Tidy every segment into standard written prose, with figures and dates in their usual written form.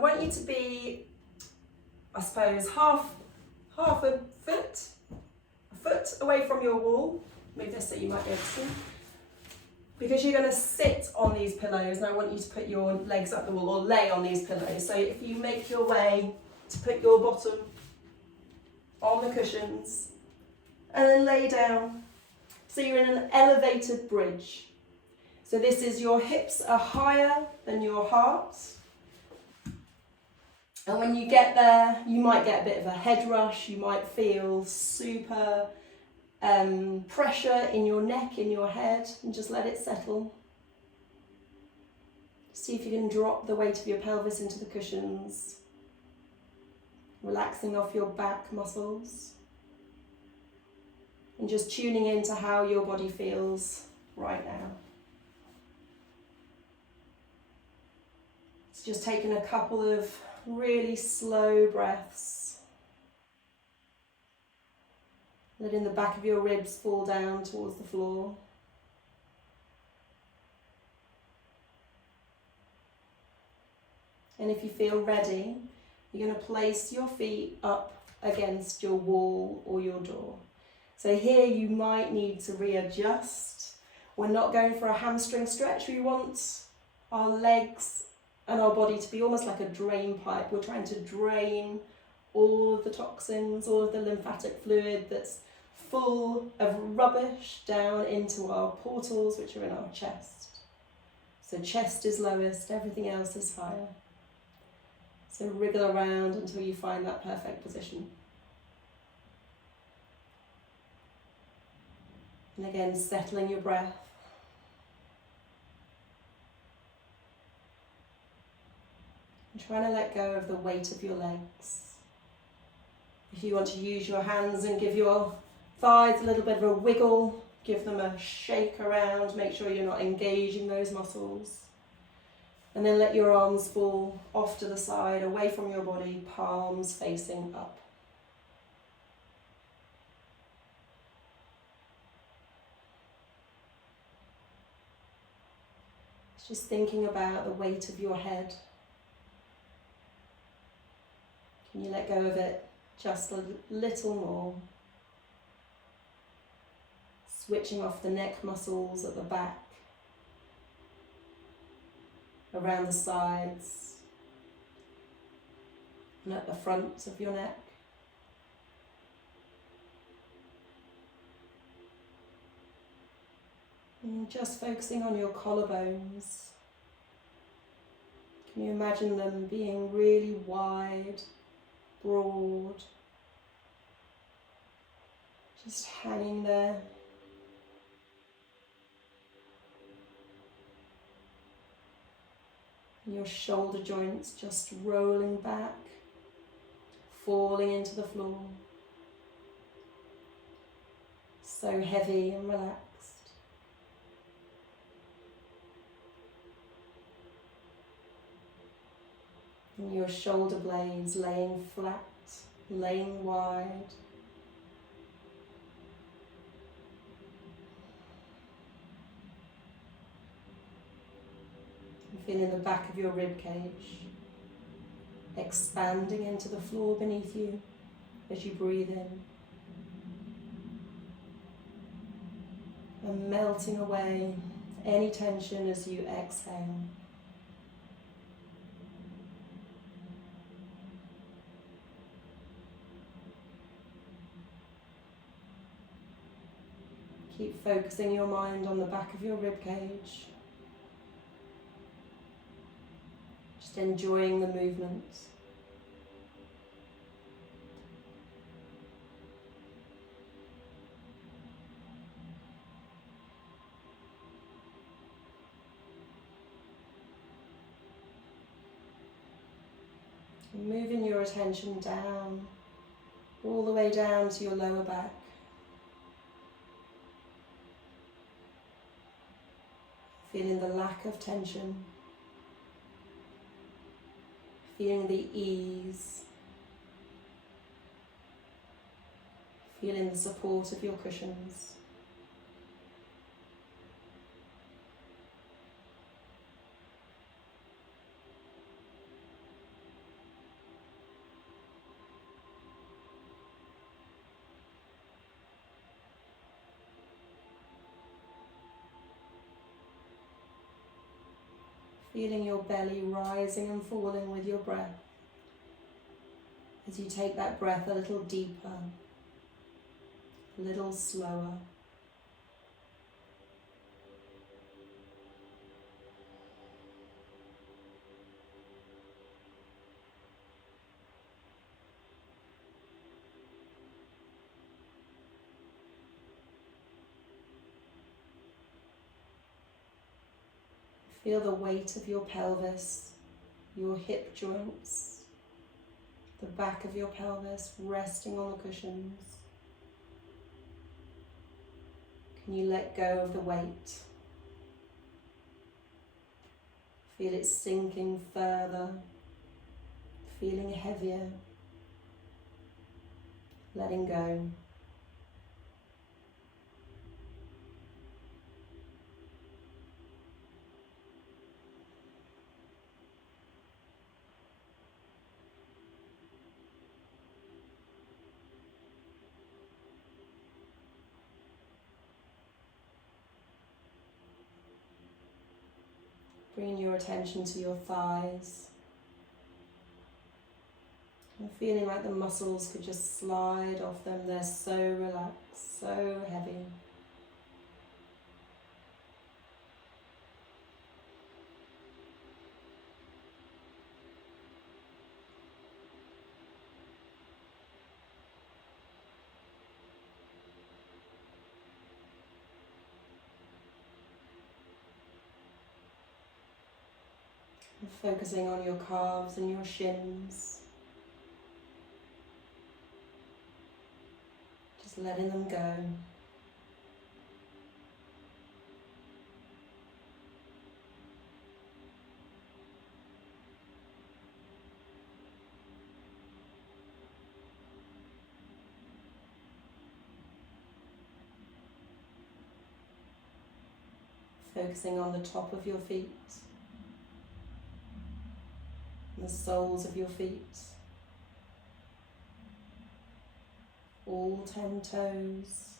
I want you to be, I suppose, half a foot away from your wall. Move this so you might be able to see. Because you're going to sit on these pillows, and I want you to put your legs up the wall or lay on these pillows. So if you make your way to put your bottom on the cushions and then lay down. So you're in an elevated bridge. So this is your hips are higher than your heart. And when you get there, you might get a bit of a head rush. You might feel super pressure in your neck, in your head, and just let it settle. See if you can drop the weight of your pelvis into the cushions, relaxing off your back muscles, and just tuning into how your body feels right now. It's just taking a couple of really slow breaths. Letting the back of your ribs fall down towards the floor. And if you feel ready, you're going to place your feet up against your wall or your door. So here you might need to readjust. We're not going for a hamstring stretch. We want our legs and our body to be almost like a drain pipe. We're trying to drain all of the toxins, all of the lymphatic fluid that's full of rubbish down into our portals, which are in our chest. So chest is lowest, everything else is higher. So wriggle around until you find that perfect position. And again, settling your breath. And trying to let go of the weight of your legs. If you want to use your hands and give your thighs a little bit of a wiggle, give them a shake around, make sure you're not engaging those muscles. And then let your arms fall off to the side, away from your body, palms facing up. Just thinking about the weight of your head. Can you let go of it just a little more? Switching off the neck muscles at the back, around the sides, and at the front of your neck. And just focusing on your collarbones. Can you imagine them being really wide, broad, just hanging there? Your shoulder joints just rolling back, falling into the floor. So heavy and relaxed. And your shoulder blades laying flat, laying wide. Feeling the back of your rib cage expanding into the floor beneath you as you breathe in, and melting away any tension as you exhale. Keep focusing your mind on the back of your rib cage. Just enjoying the movement. And moving your attention down, all the way down to your lower back. Feeling the lack of tension. Feeling the ease, feeling the support of your cushions. Feeling your belly rising and falling with your breath. As you take that breath a little deeper, a little slower. Feel the weight of your pelvis, your hip joints, the back of your pelvis resting on the cushions. Can you let go of the weight? Feel it sinking further, feeling heavier, letting go. Bringing your attention to your thighs and feeling like the muscles could just slide off them. They're so relaxed, so heavy. And focusing on your calves and your shins. Just letting them go. Focusing on the top of your feet, the soles of your feet, all 10 toes,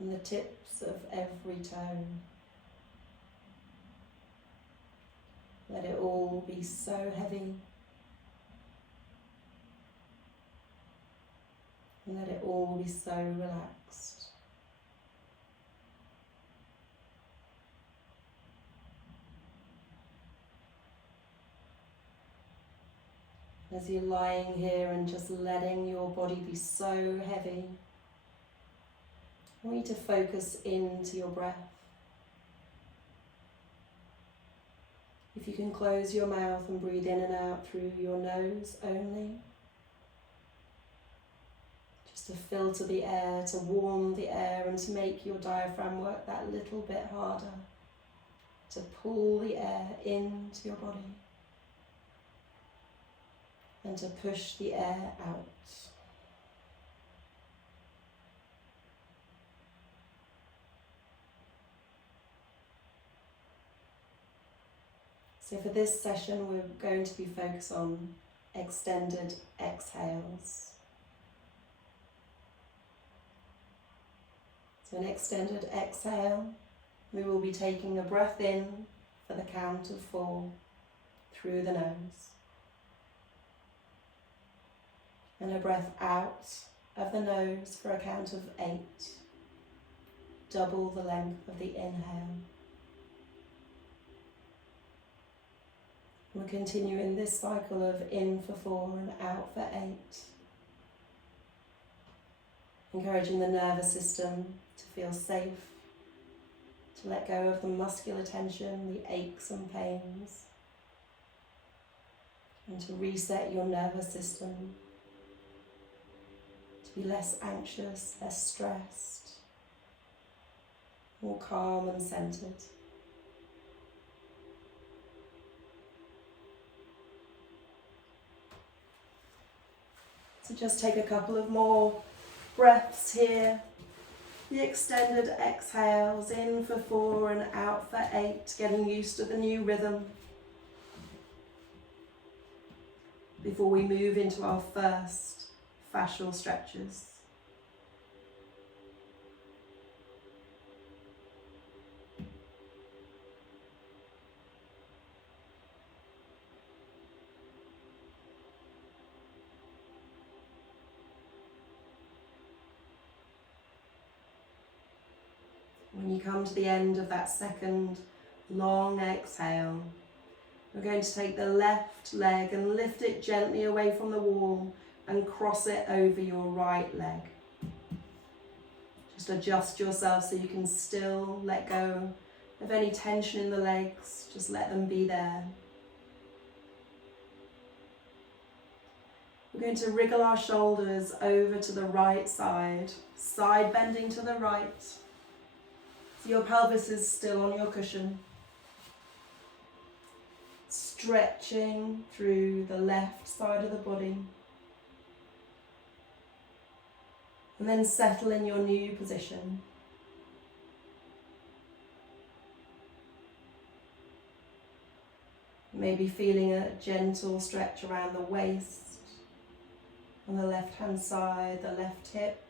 and the tips of every toe. Let it all be so heavy, and let it all be so relaxed. As you're lying here and just letting your body be so heavy, I want you to focus into your breath. If you can close your mouth and breathe in and out through your nose only, just to filter the air, to warm the air and to make your diaphragm work that little bit harder, to pull the air into your body and to push the air out. So for this session, we're going to be focused on extended exhales. So an extended exhale, we will be taking a breath in for the count of 4 through the nose. And a breath out of the nose for a count of 8. Double the length of the inhale. We're continuing this cycle of in for 4 and out for 8. Encouraging the nervous system to feel safe, to let go of the muscular tension, the aches and pains, and to reset your nervous system, to be less anxious, less stressed, more calm and centered. So just take a couple of more breaths here. The extended exhales, in for 4 and out for 8, getting used to the new rhythm before we move into our first fascial stretches. When you come to the end of that second long exhale, we're going to take the left leg and lift it gently away from the wall and cross it over your right leg. Just adjust yourself so you can still let go of any tension in the legs. Just let them be there. We're going to wriggle our shoulders over to the right side, side bending to the right. So your pelvis is still on your cushion. Stretching through the left side of the body. And then settle in your new position. Maybe feeling a gentle stretch around the waist, on the left hand side, the left hip,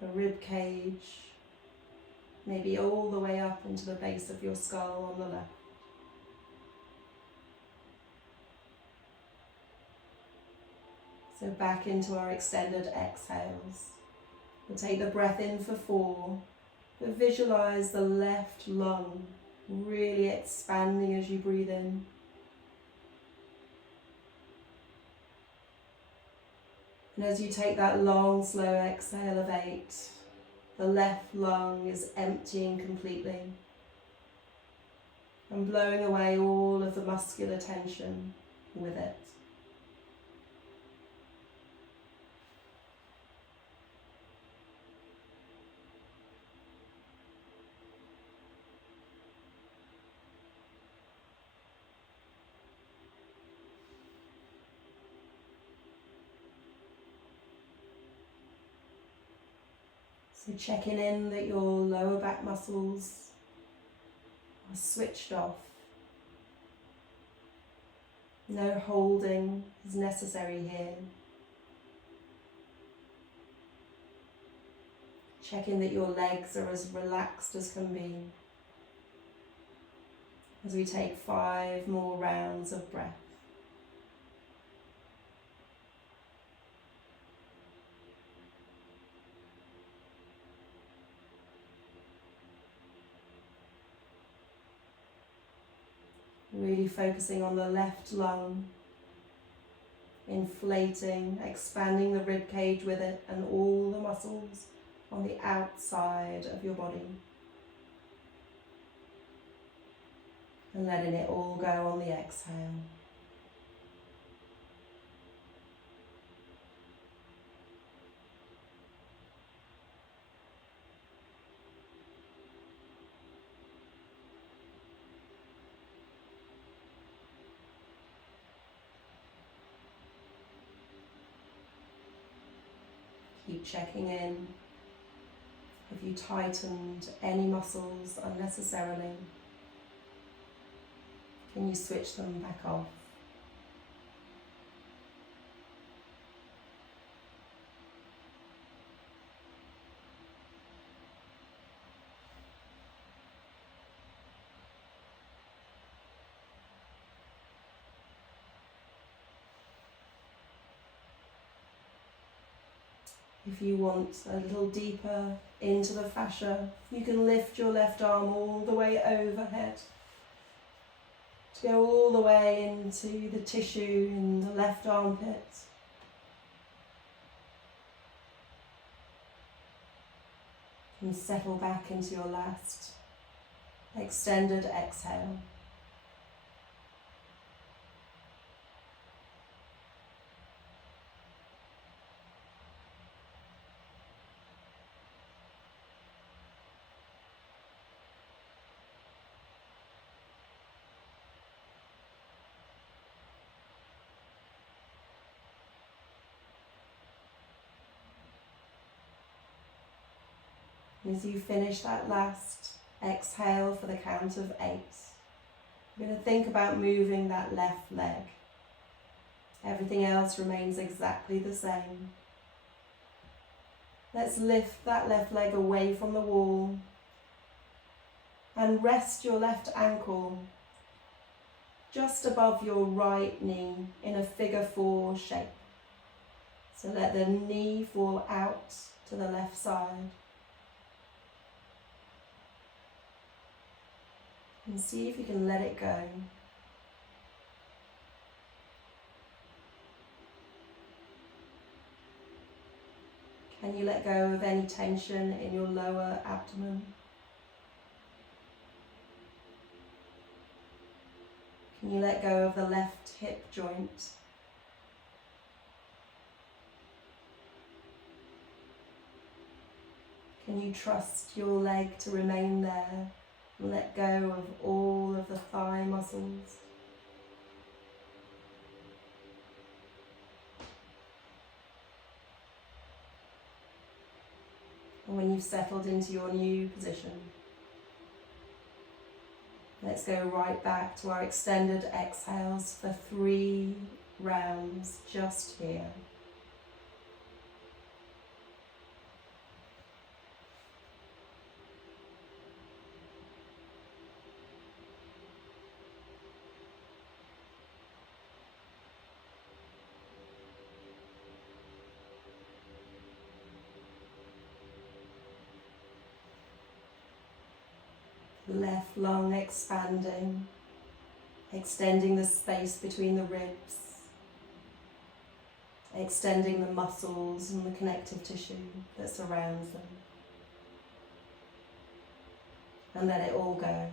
the rib cage, maybe all the way up into the base of your skull on the left. So back into our extended exhales. We'll take the breath in for 4, but visualize the left lung really expanding as you breathe in. And as you take that long, slow exhale of 8, the left lung is emptying completely and blowing away all of the muscular tension with it. So checking in that your lower back muscles are switched off. No holding is necessary here. Checking that your legs are as relaxed as can be. As we take 5 more rounds of breath. Really focusing on the left lung, inflating, expanding the rib cage with it and all the muscles on the outside of your body. And letting it all go on the exhale. Keep checking in. Have you tightened any muscles unnecessarily? Can you switch them back off? If you want a little deeper into the fascia, you can lift your left arm all the way overhead to go all the way into the tissue in the left armpit. And settle back into your last extended exhale. As you finish that last exhale for the count of 8, you're going to think about moving that left leg. Everything else remains exactly the same. Let's lift that left leg away from the wall and rest your left ankle just above your right knee in a figure 4 shape. So let the knee fall out to the left side. And see if you can let it go. Can you let go of any tension in your lower abdomen? Can you let go of the left hip joint? Can you trust your leg to remain there and let go of all of the thigh muscles? And when you've settled into your new position, let's go right back to our extended exhales for 3 rounds just here. Left lung expanding, extending the space between the ribs, extending the muscles and the connective tissue that surrounds them. And let it all go.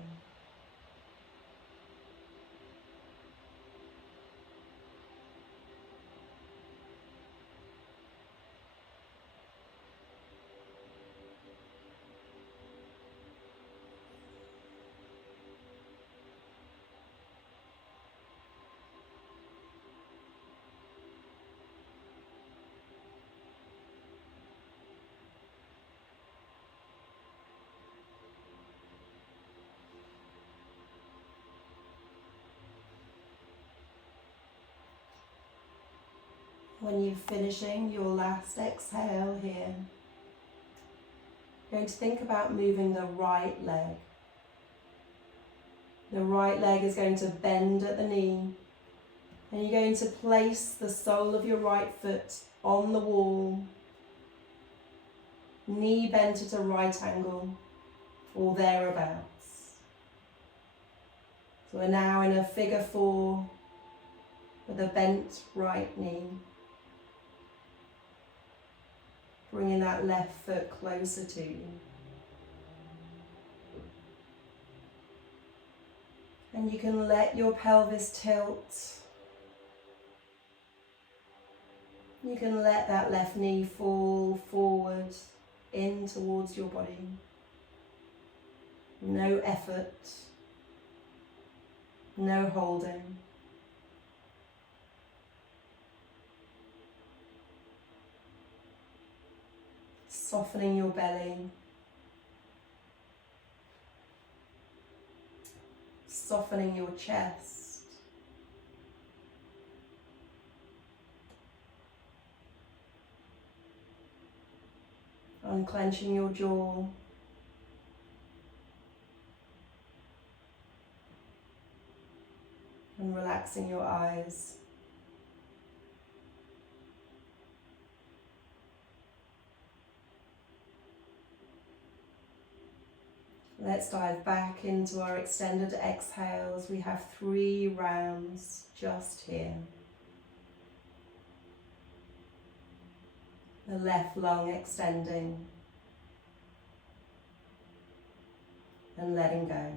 When you're finishing your last exhale here, you're going to think about moving the right leg. The right leg is going to bend at the knee, and you're going to place the sole of your right foot on the wall, knee bent at a right angle or thereabouts. So we're now in a figure 4 with a bent right knee. Bringing that left foot closer to you. And you can let your pelvis tilt. You can let that left knee fall forward in towards your body. No effort. No holding. Softening your belly. Softening your chest. Unclenching your jaw. And relaxing your eyes. Let's dive back into our extended exhales. We have 3 rounds just here. The left lung extending and letting go.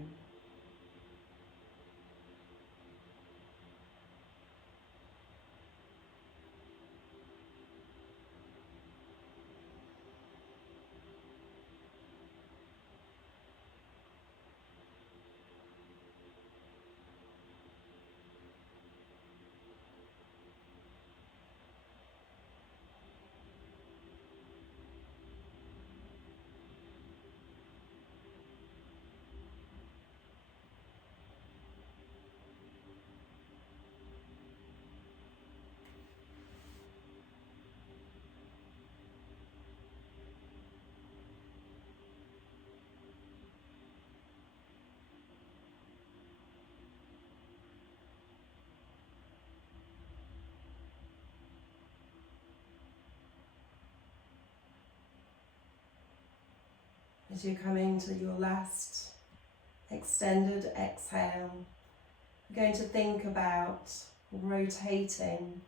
As you're coming to your last extended exhale. We're going to think about rotating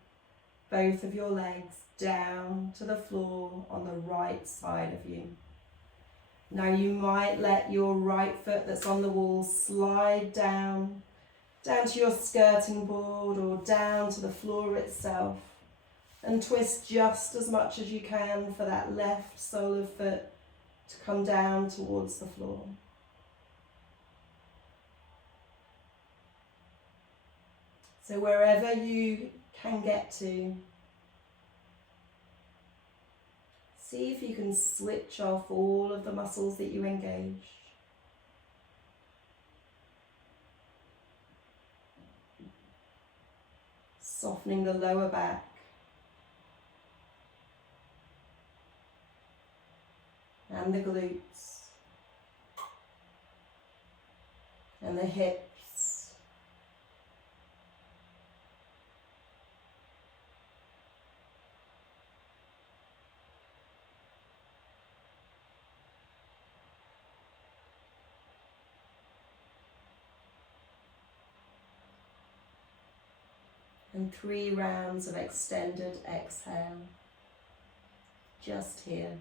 both of your legs down to the floor on the right side of you. Now you might let your right foot that's on the wall slide down to your skirting board or down to the floor itself, and twist just as much as you can for that left sole of foot to come down towards the floor. So wherever you can get to, see if you can switch off all of the muscles that you engaged. Softening the lower back. And the glutes. And the hips. And 3 rounds of extended exhale, just here.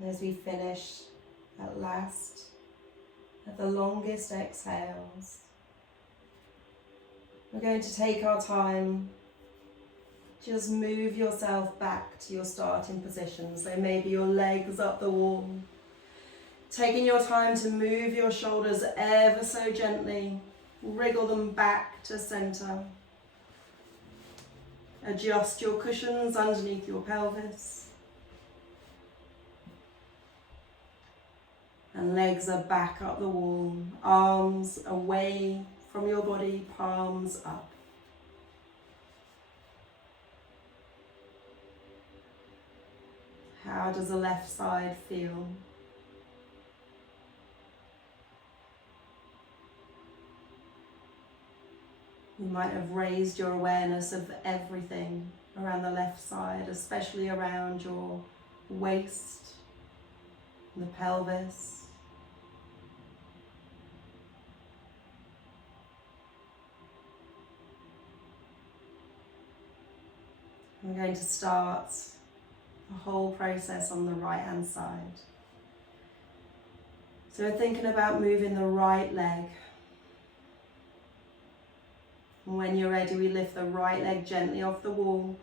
And as we finish at last, at the longest exhales, we're going to take our time. Just move yourself back to your starting position. So maybe your legs up the wall. Taking your time to move your shoulders ever so gently. Wriggle them back to center. Adjust your cushions underneath your pelvis. And legs are back up the wall. Arms away from your body, palms up. How does the left side feel? You might have raised your awareness of everything around the left side, especially around your waist, the pelvis. I'm going to start the whole process on the right hand side. So we're thinking about moving the right leg. And when you're ready, we lift the right leg gently off the wall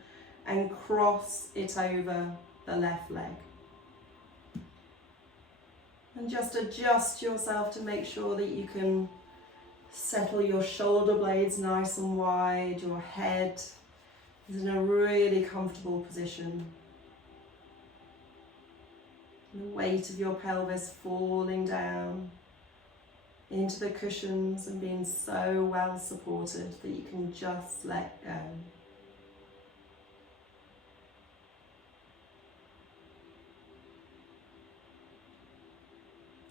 and cross it over the left leg. And just adjust yourself to make sure that you can settle your shoulder blades nice and wide, your head is in a really comfortable position. The weight of your pelvis falling down into the cushions and being so well supported that you can just let go.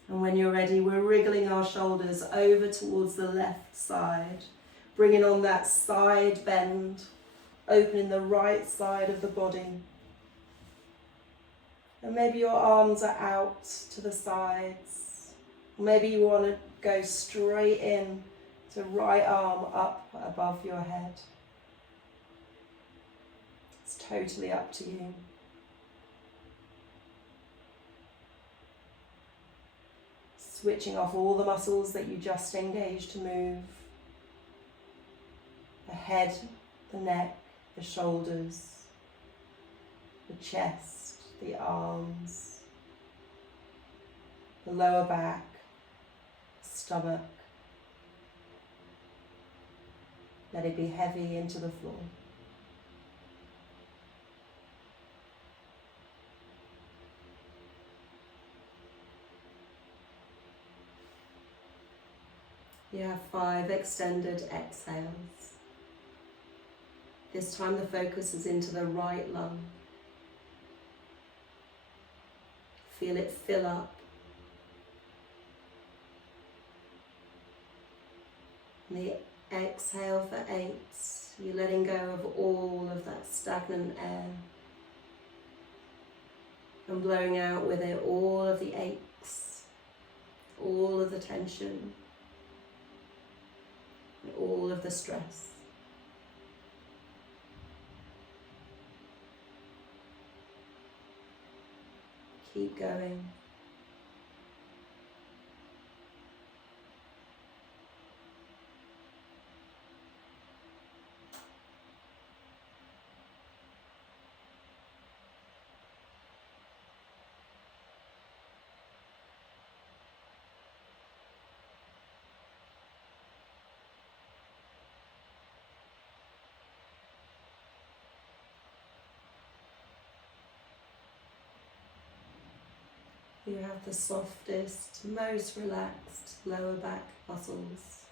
And when you're ready, we're wriggling our shoulders over towards the left side, bringing on that side bend, opening the right side of the body. And maybe your arms are out to the sides. Maybe you want to go straight in to right arm up above your head. It's totally up to you. Switching off all the muscles that you just engaged to move. The head, the neck, the shoulders, the chest, the arms, the lower back, stomach. Let it be heavy into the floor. You have 5 extended exhales. This time the focus is into the right lung. Feel it fill up. And the exhale for 8, you're letting go of all of that stagnant air. And blowing out with it all of the aches, all of the tension, and all of the stress. Keep going. You have the softest, most relaxed lower back muscles.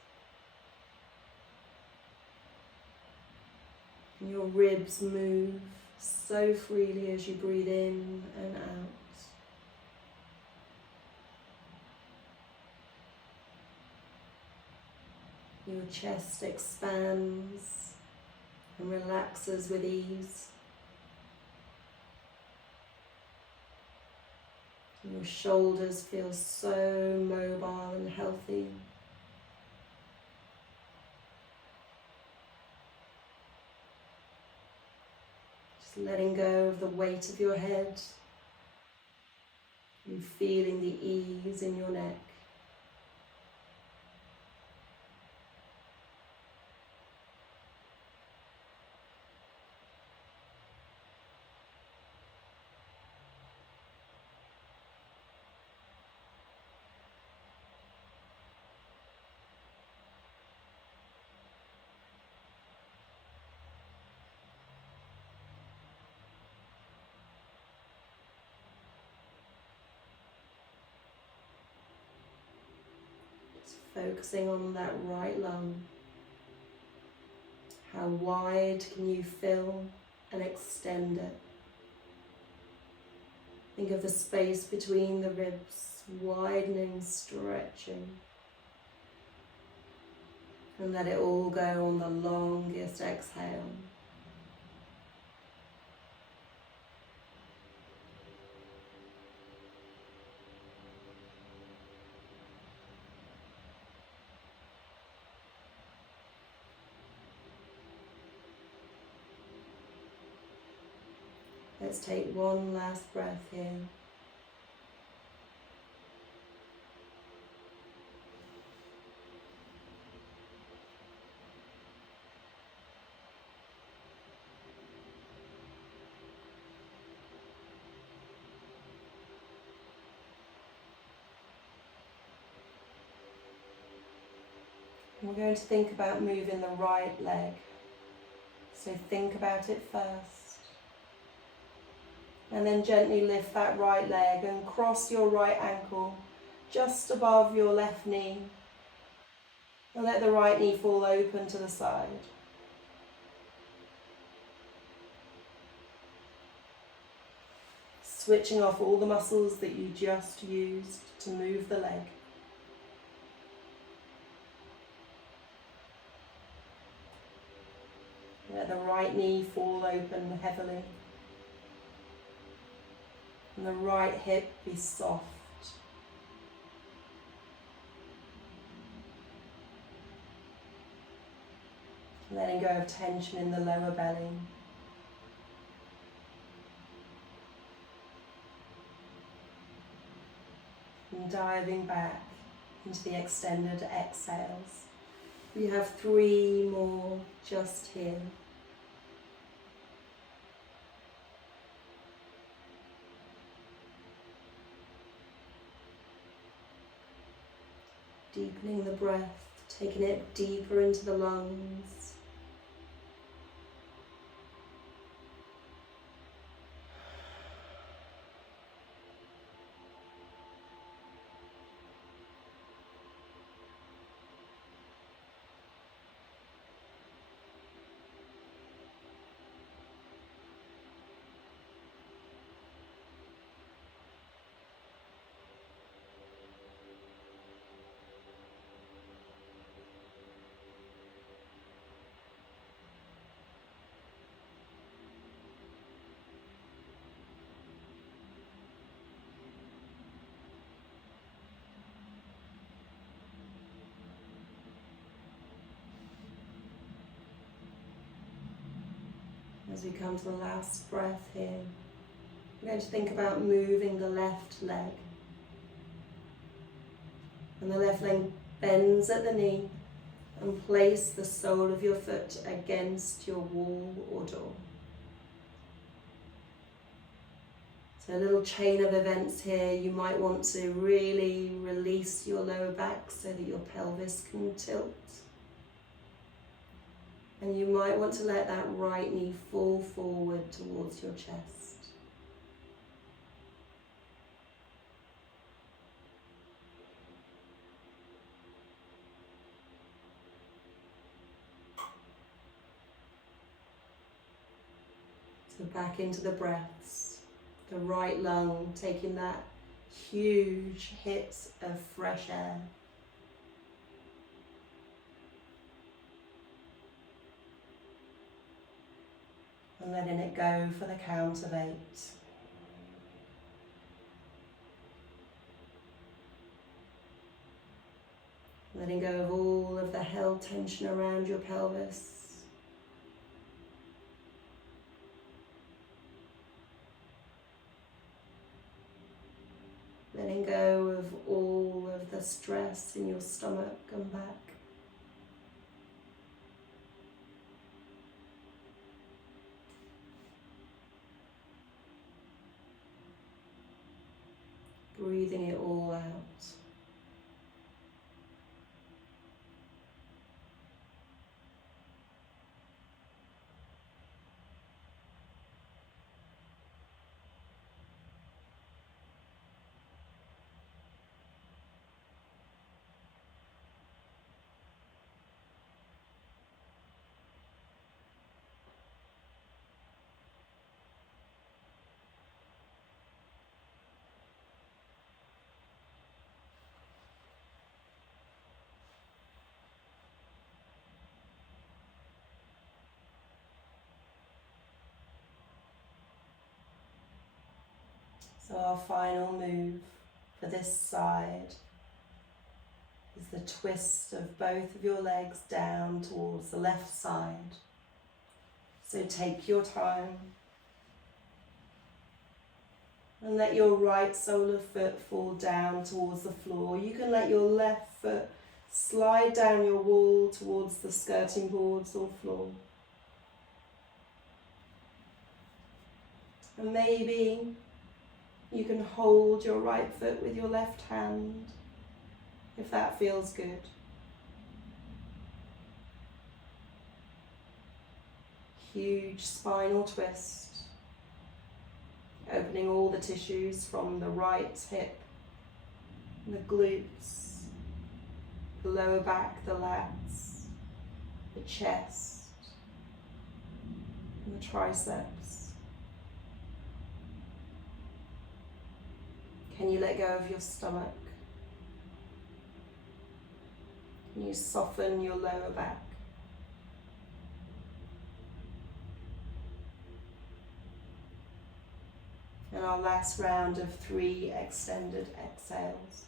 And your ribs move so freely as you breathe in and out. Your chest expands and relaxes with ease. Your shoulders feel so mobile and healthy. Just letting go of the weight of your head and feeling the ease in your neck. Focusing on that right lung. How wide can you fill and extend it? Think of the space between the ribs, widening, stretching. And let it all go on the longest exhale. Let's take one last breath here. We're going to think about moving the right leg. So think about it first. And then gently lift that right leg and cross your right ankle just above your left knee. And let the right knee fall open to the side. Switching off all the muscles that you just used to move the leg. Let the right knee fall open heavily. And the right hip be soft. Letting go of tension in the lower belly. And diving back into the extended exhales. We have 3 more just here. Deepening the breath, taking it deeper into the lungs. As we come to the last breath here, we're going to think about moving the left leg. And the left leg bends at the knee, and place the sole of your foot against your wall or door. So a little chain of events here. You might want to really release your lower back so that your pelvis can tilt. And you might want to let that right knee fall forward towards your chest. So back into the breaths. The right lung taking that huge hit of fresh air. And letting it go for the count of 8. Letting go of all of the held tension around your pelvis. Letting go of all of the stress in your stomach and back. Breathing it all out. So our final move for this side is the twist of both of your legs down towards the left side. So take your time and let your right sole of foot fall down towards the floor. You can let your left foot slide down your wall towards the skirting boards or floor. And maybe you can hold your right foot with your left hand, if that feels good. Huge spinal twist, opening all the tissues from the right hip, the glutes, the lower back, the lats, the chest, and the triceps. Can you let go of your stomach? Can you soften your lower back? And our last round of 3 extended exhales.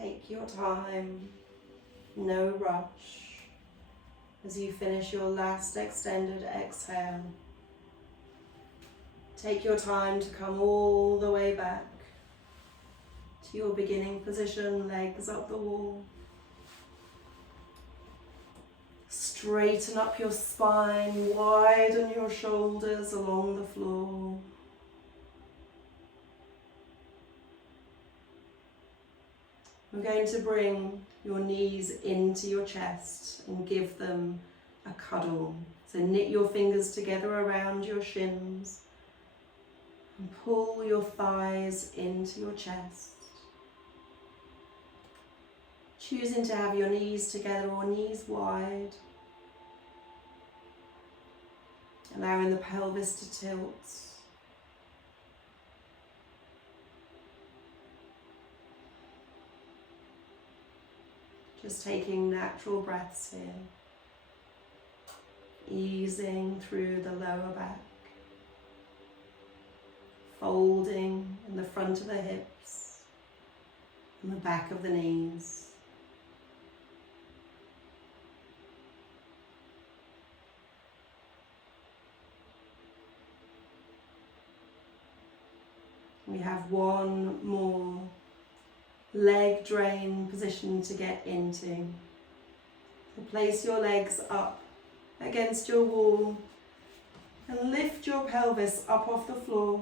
Take your time, no rush. As you finish your last extended exhale, take your time to come all the way back to your beginning position, legs up the wall. Straighten up your spine, widen your shoulders along the floor. I'm going to bring your knees into your chest and give them a cuddle. So knit your fingers together around your shins and pull your thighs into your chest. Choosing to have your knees together or knees wide. Allowing the pelvis to tilt. Just taking natural breaths here. Easing through the lower back. Folding in the front of the hips and the back of the knees. We have one more leg drain position to get into. So place your legs up against your wall and lift your pelvis up off the floor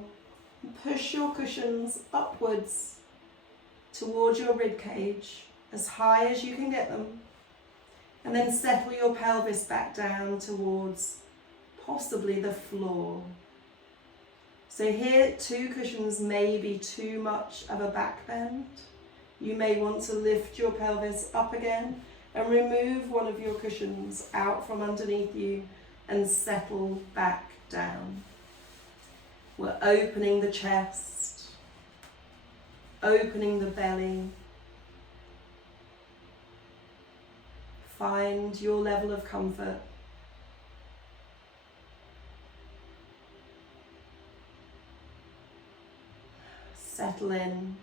and push your cushions upwards towards your rib cage as high as you can get them, and then settle your pelvis back down towards possibly the floor. So here, 2 cushions may be too much of a back bend. You may want to lift your pelvis up again and remove one of your cushions out from underneath you and settle back down. We're opening the chest, opening the belly. Find your level of comfort. Settle in.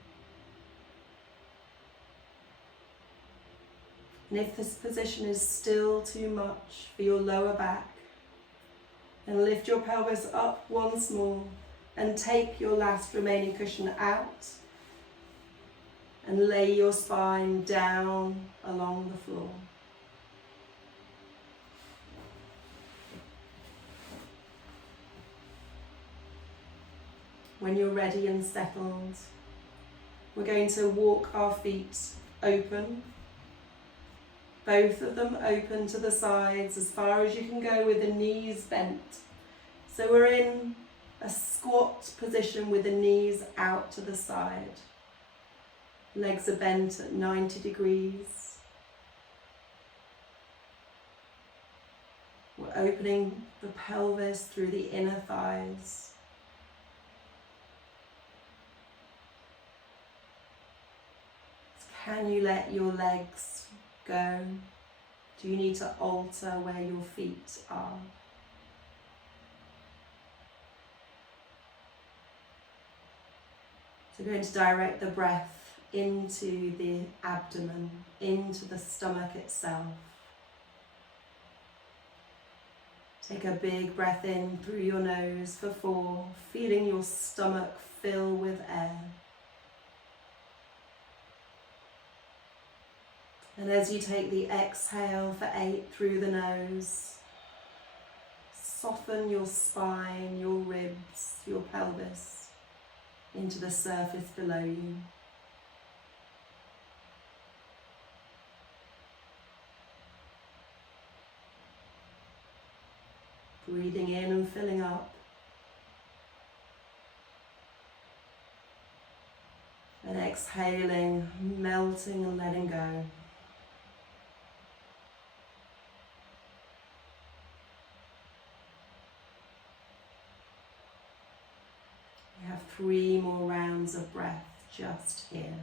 And if this position is still too much for your lower back, then lift your pelvis up once more and take your last remaining cushion out and lay your spine down along the floor. When you're ready and settled, we're going to walk our feet open, both of them open to the sides as far as you can go with the knees bent. So we're in a squat position with the knees out to the side. Legs are bent at 90 degrees. We're opening the pelvis through the inner thighs. Can you let your legs go? Do you need to alter where your feet are? So we're going to direct the breath into the abdomen, into the stomach itself. Take a big breath in through your nose for 4, feeling your stomach fill with air. And as you take the exhale for 8 through the nose, soften your spine, your ribs, your pelvis into the surface below you. Breathing in and filling up. And exhaling, melting and letting go. We have 3 more rounds of breath just here.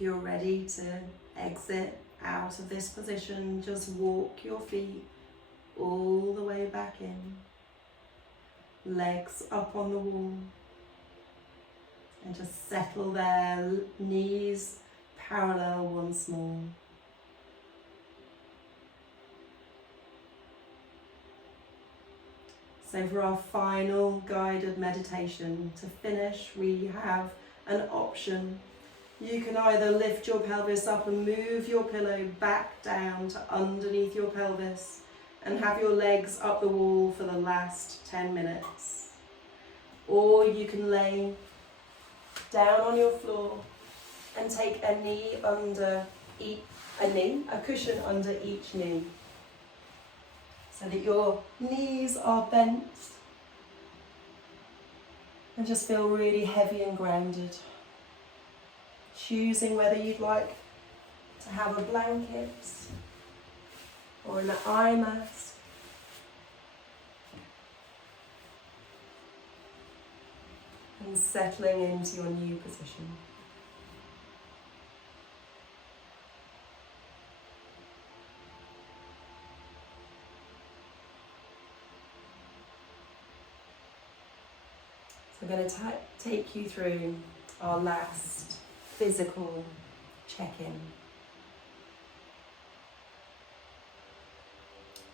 If you're ready to exit out of this position, just walk your feet all the way back in. Legs up on the wall. And just settle there, knees parallel once more. So for our final guided meditation, to finish, we have an option. You can either lift your pelvis up and move your pillow back down to underneath your pelvis and have your legs up the wall for the last 10 minutes. Or you can lay down on your floor and take a knee under a cushion under each knee, so that your knees are bent and just feel really heavy and grounded. Choosing whether you'd like to have a blanket or an eye mask. And settling into your new position. So I'm going to take you through our last physical check-in.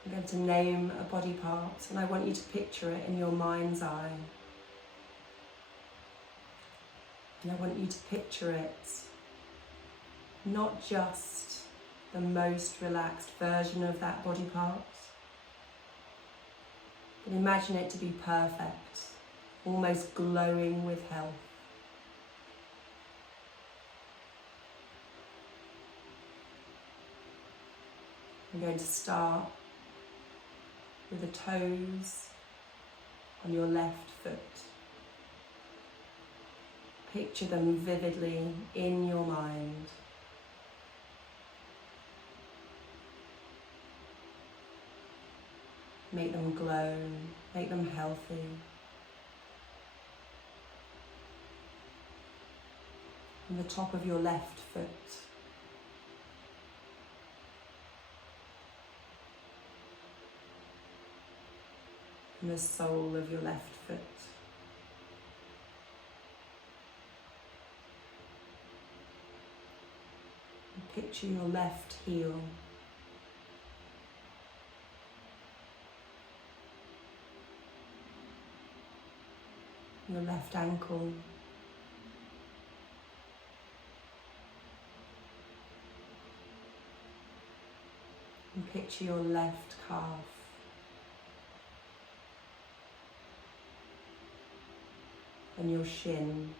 I'm going to name a body part and I want you to picture it in your mind's eye. And I want you to picture it not just the most relaxed version of that body part, but imagine it to be perfect, almost glowing with health. I'm going to start with the toes on your left foot. Picture them vividly in your mind. Make them glow, make them healthy. And the top of your left foot. And the sole of your left foot. Picture your left heel. Your left ankle. And picture your left calf. And your shin.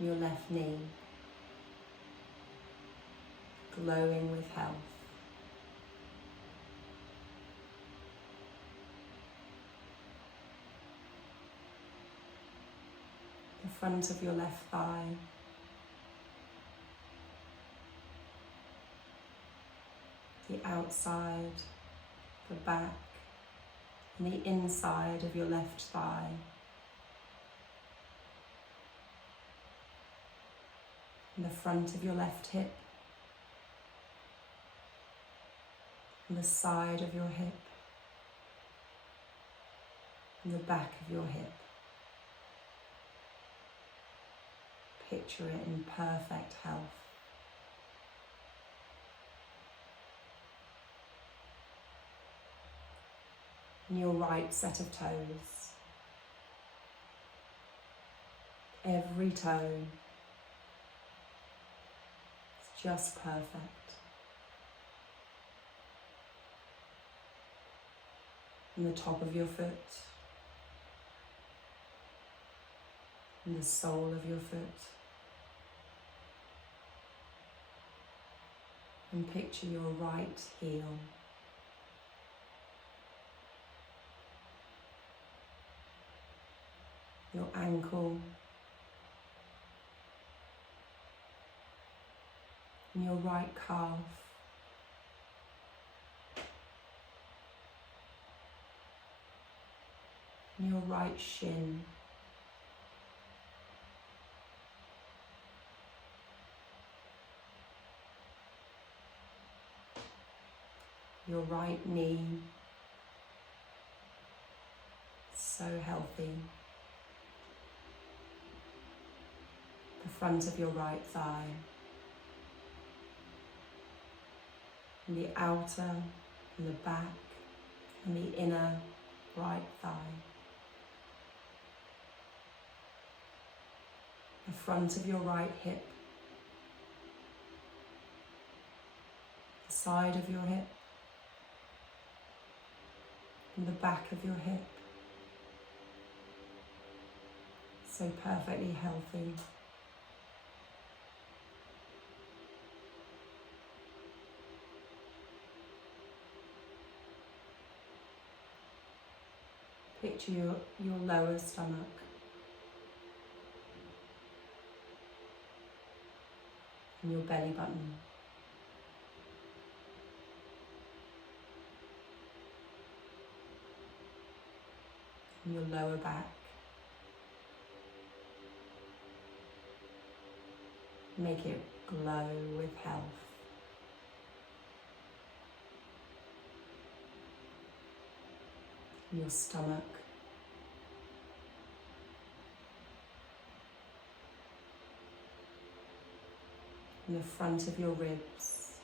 Your left knee, glowing with health. The front of your left thigh. The outside, the back, and the inside of your left thigh. And the front of your left hip, and the side of your hip, and the back of your hip. Picture it in perfect health. And your right set of toes. Every toe just perfect. And the top of your foot. And the sole of your foot. And picture your right heel. Your ankle. And your right calf. and your right shin. Your right knee, so healthy. The front of your right thigh. And the outer and the back and the inner right thigh. The front of your right hip. The side of your hip. And the back of your hip. So perfectly healthy. Picture your lower stomach. And your belly button. And your lower back. Make it glow with health. And your stomach. And the front of your ribs.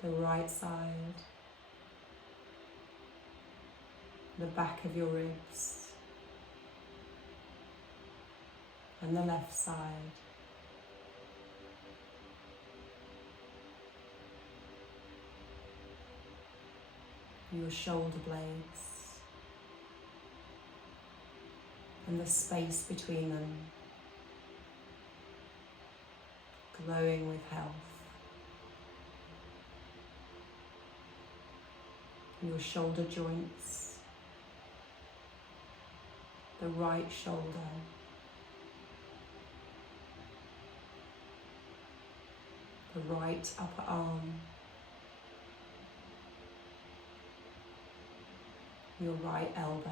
The right side. The back of your ribs. And the left side. Your shoulder blades. And the space between them. Glowing with health. Your shoulder joints. The right shoulder. The right upper arm. Your right elbow.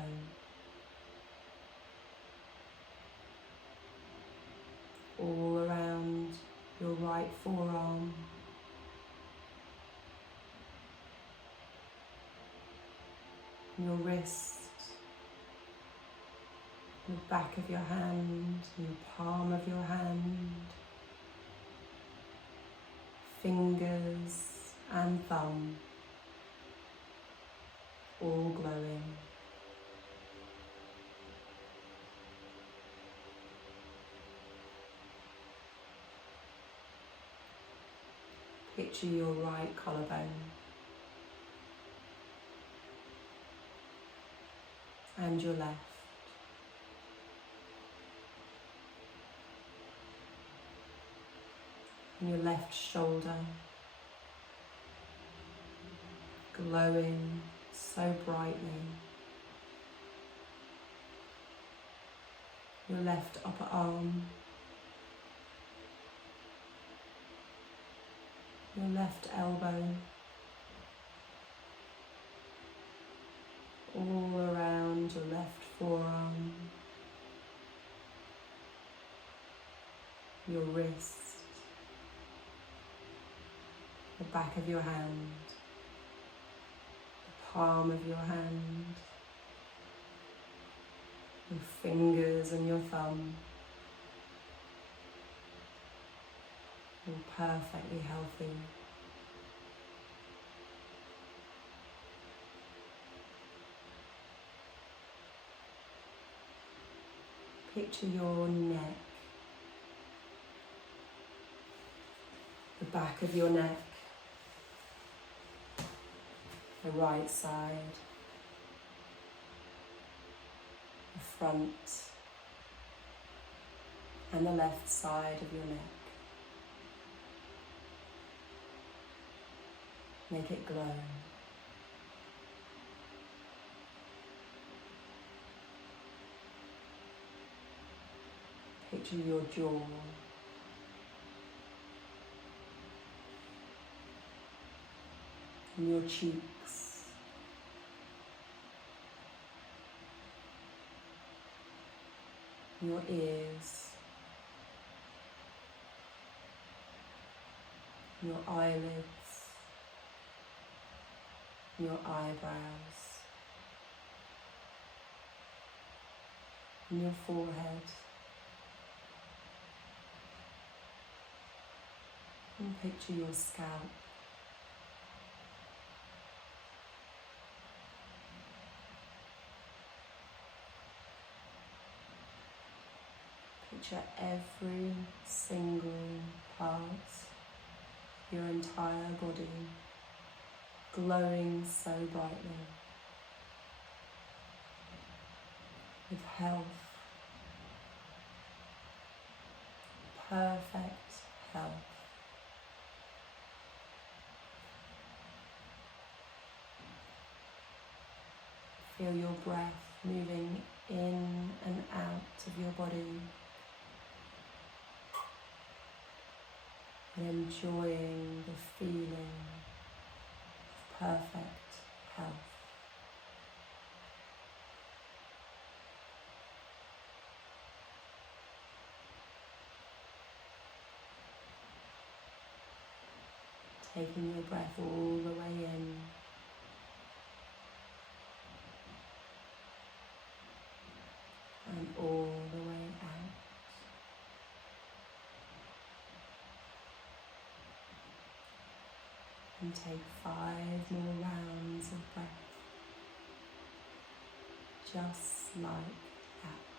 All around your right forearm. Your wrist. The back of your hand, and the palm of your hand. Fingers and thumb. All glowing. Picture your right collarbone and your left. And your left shoulder glowing so brightly. Your left upper arm. Your left elbow. All around your left forearm. Your wrist. The back of your hand. The palm of your hand. Your fingers and your thumb. All perfectly healthy. Picture your neck. The back of your neck. The right side. The front. And the left side of your neck. Make it glow. Picture your jaw. And your cheeks. your ears, your eyelids, your eyebrows, and your forehead. And picture your scalp. Picture every single part of your entire body glowing so brightly with health, perfect health. Feel your breath moving in and out of your body and enjoying the feeling of perfect health. Taking your breath all the way in and all the way out. And take 5 more rounds of breath, just like that.